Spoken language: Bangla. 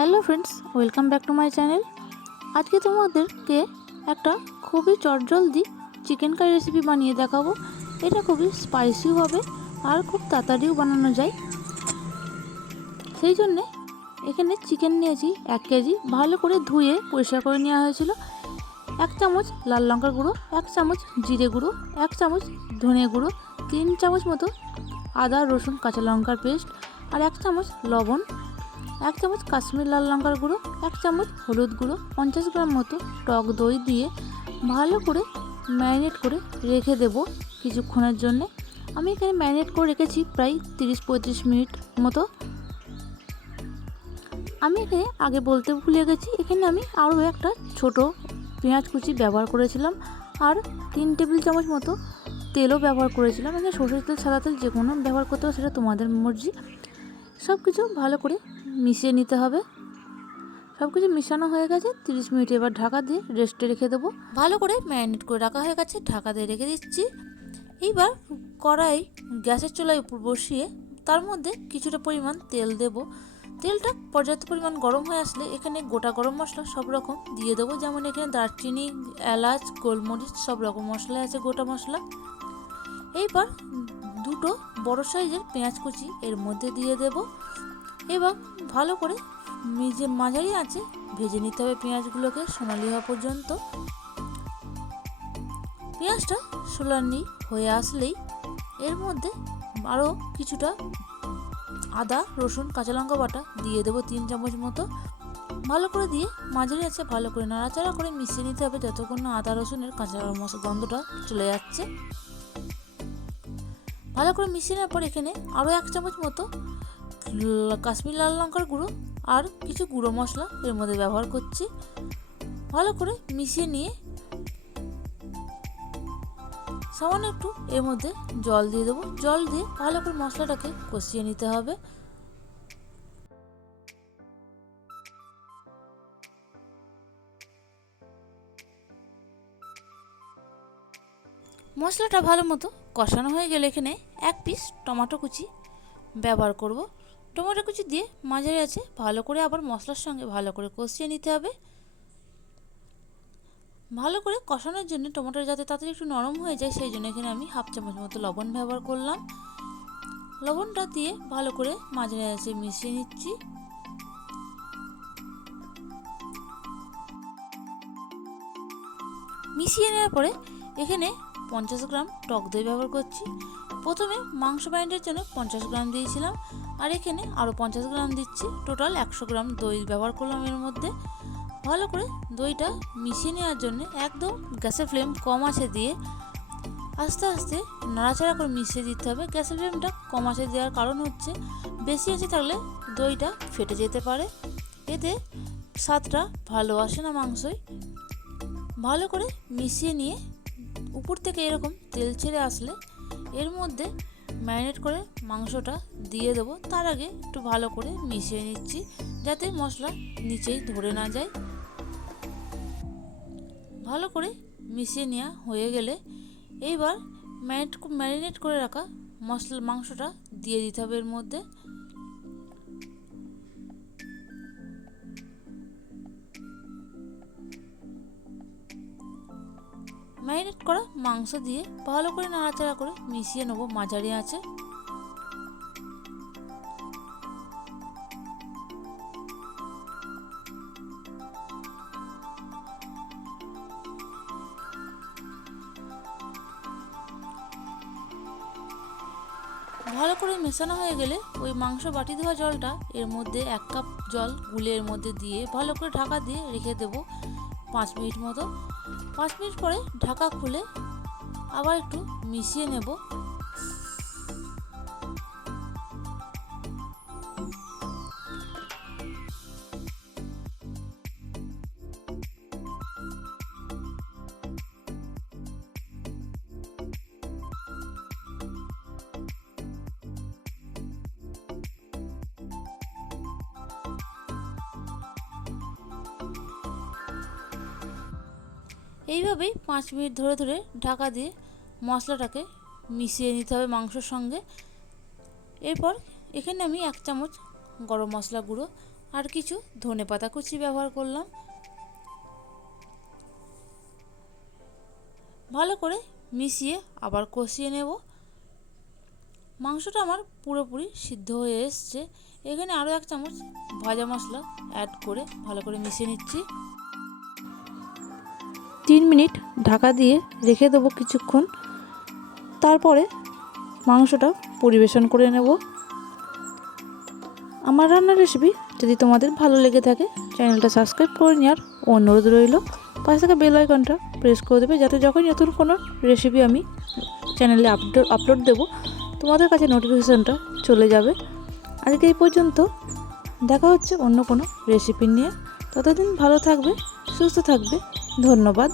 Hello friends, welcome back to my channel. আজকে তোমাদেরকে একটা খুবই চটজলদি চিকেন কারি রেসিপি বানিয়ে দেখাবো। এটা খুবই স্পাইসিও হবে আর খুব তাড়াতাড়িও বানানো যায়। সেই জন্যে এখানে চিকেন নিয়েছি 1 কেজি। ভালো করে ধুয়ে পরিষ্কার করে নেওয়া হয়েছিল। 1 চামচ লাল লঙ্কার গুঁড়ো, 1 চামচ জিরে গুঁড়ো, 1 চামচ ধনে গুঁড়ো, 3 চামচ মতো আদা রসুন কাঁচা লঙ্কার পেস্ট আর 1 চামচ লবণ, 1 চামচ কাশ্মীর লাল লঙ্কার গুঁড়ো, 1 চামচ হলুদ গুঁড়ো, 50 গ্রাম মতো টক দই দিয়ে ভালো করে ম্যারিনেট করে রেখে দেব কিছুক্ষণের জন্য। আমি এখানে ম্যারিনেট করে রেখেছি প্রায় 30-35 মিনিট মতো। আমি এখানে আগে বলতে ভুলে গেছি, এখানে আমি আরও একটা ছোট পেঁয়াজ কুচি ব্যবহার করেছিলাম আর 3 টেবিল চামচ মতো তেলও ব্যবহার করেছিলাম। এখানে সরষের তেল সাদা তেল যে কোনো ব্যবহার করতে হবে, সেটা তোমাদের মর্জি। সব কিছু ভালো করে মিশিয়ে নিতে হবে। সব কিছু মিশানো হয়ে গেছে, 30 মিনিট এবার ঢাকা দিয়ে রেস্টে রেখে দেবো। ভালো করে ম্যারিনেট করে রাখা হয়ে গেছে, ঢাকা দিয়ে রেখে দিচ্ছি। এইবার কড়াই গ্যাসের চুলায় উপর বসিয়ে তার মধ্যে কিছুটা পরিমাণ তেল দেব। তেলটা পর্যাপ্ত পরিমাণ গরম হয়ে আসলে এখানে গোটা গরম মশলা সব রকম দিয়ে দেবো। যেমন এখানে দারচিনি, এলাচ, গোলমরিচ সব রকম মশলা আছে, গোটা মশলা। এইবার দুটো বড় সাইজের পেঁয়াজ কুচি এর মধ্যে দিয়ে দেব এবং ভালো করে মাঝারি আঁচে ভেজে নিতে হবে পেঁয়াজগুলোকে সোনালি হওয়া পর্যন্ত। পেঁয়াজটা সোনালি হয়ে আসলেই এর মধ্যে আরও কিছুটা আদা রসুন কাঁচা লঙ্কা বাটা দিয়ে দেবো 3 চামচ মতো। ভালো করে দিয়ে মাঝারি আঁচে ভালো করে নাড়াচাড়া করে মিশিয়ে নিতে হবে যতক্ষণ না আদা রসুনের কাঁচা মশলা গন্ধটা চলে যাচ্ছে। ভালো করে মিশিয়ে নেওয়ার পর এখানে আরও 1 চামচ মতো কাশ্মীর লাল লঙ্কার গুঁড়ো আর কিছু গুঁড়ো মশলা এর মধ্যে ব্যবহার করছি। ভালো করে মিশিয়ে নিয়ে সামান্য একটু এর মধ্যে জল দিয়ে দেবো। জল দিয়ে ভালো করে মশলাটাকে কষিয়ে নিতে হবে। মশলাটা ভালো মতো কষানো হয়ে গেলে এখানে 1 পিস টমেটো কুচি ব্যবহার করব। টমেটো কুচি দিয়ে মাঝারি আছে ভালো করে আবার মশলার সঙ্গে ভালো করে কষিয়ে নিতে হবে। ভালো করে কষানোর জন্য টমেটোটা যাতে তাড়াতাড়ি একটু নরম হয়ে যায়, সেই জন্য এখানে আমি 1/2 চামচ মতো লবণ ব্যবহার করলাম। লবণটা দিয়ে ভালো করে মাঝারি আছে মিশিয়ে নিচ্ছি। মিশিয়ে নেওয়ার পরে এখানে 50 গ্রাম টক দই ব্যবহার করছি। প্রথমে মাংস ম্যারিনেটের জন্য 50 গ্রাম দিয়েছিলাম আর এখানে আরও 50 গ্রাম দিচ্ছি। টোটাল 100 গ্রাম দই ব্যবহার করলাম এর মধ্যে। ভালো করে দইটা মিশিয়ে নেওয়ার জন্য একদম গ্যাসের ফ্লেম কম আঁচে দিয়ে আস্তে আস্তে নাড়াচাড়া করে মিশিয়ে দিতে হবে। গ্যাসের ফ্লেমটা কম আঁচে দেওয়ার কারণ হচ্ছে বেশি আঁচে থাকলে দইটা ফেটে যেতে পারে, এতে স্বাদটা ভালো আসে না মাংসই। ভালো করে মিশিয়ে নিয়ে উপর থেকে এরকম তেল ছেড়ে আসলে এর মধ্যে ম্যারিনেট করে মাংসটা দিয়ে দেবো। তার আগে একটু ভালো করে মিশিয়ে নিচ্ছি যাতে মশলা নিচেই ধরে না যায়। ভালো করে মিশিয়ে নেওয়া হয়ে গেলে এইবার ম্যারিনেট করে রাখা মাংসটা দিয়ে দিতে হবে এর মধ্যে। ম্যারিনেট করা মাংস দিয়ে ভালো করে নাড়াচাড়া করে মিশিয়ে নেবো মাঝারি আঁচে। ভালো করে মেশানো হয়ে গেলে ওই মাংস বাটি ধোয়া জলটা এর মধ্যে 1 কাপ জল গুলে এর মধ্যে দিয়ে ভালো করে ঢাকা দিয়ে রেখে দেবো 5 মিনিট মতো। 5 মিনিট পরে ঢাকা খুলে আবার একটু মিশিয়ে নেব। এইভাবেই 5 মিনিট ধরে ধরে ঢাকা দিয়ে মশলাটাকে মিশিয়ে নিতে হবে মাংসর সঙ্গে। এরপর এখানে আমি 1 চামচ গরম মশলা গুঁড়ো আর কিছু ধনেপাতা কুচি ব্যবহার করলাম। ভালো করে মিশিয়ে আবার কষিয়ে নেব। মাংসটা আমার পুরোপুরি সিদ্ধ হয়ে এসছে। এখানে আরও 1 চামচ ভাজা মশলা অ্যাড করে ভালো করে মিশিয়ে নিচ্ছি। 3 মিনিট ঢাকা দিয়ে রেখে দেবো কিছুক্ষণ, তারপরে মাংসটা পরিবেশন করে নেব। আমার রান্নার রেসিপি যদি তোমাদের ভালো লেগে থাকে চ্যানেলটা সাবস্ক্রাইব করে নেওয়ার অনুরোধ রইল। পাশে থাকা বেল আইকনটা প্রেস করে দেবে, যাতে যখন নতুন কোনো রেসিপি আমি চ্যানেলে আপলোড দেব তোমাদের কাছে নোটিফিকেশানটা চলে যাবে। আজকে এই পর্যন্ত, দেখা হচ্ছে অন্য কোনো রেসিপি নিয়ে। ততদিন ভালো থাকবে, সুস্থ থাকবে। ধন্যবাদ।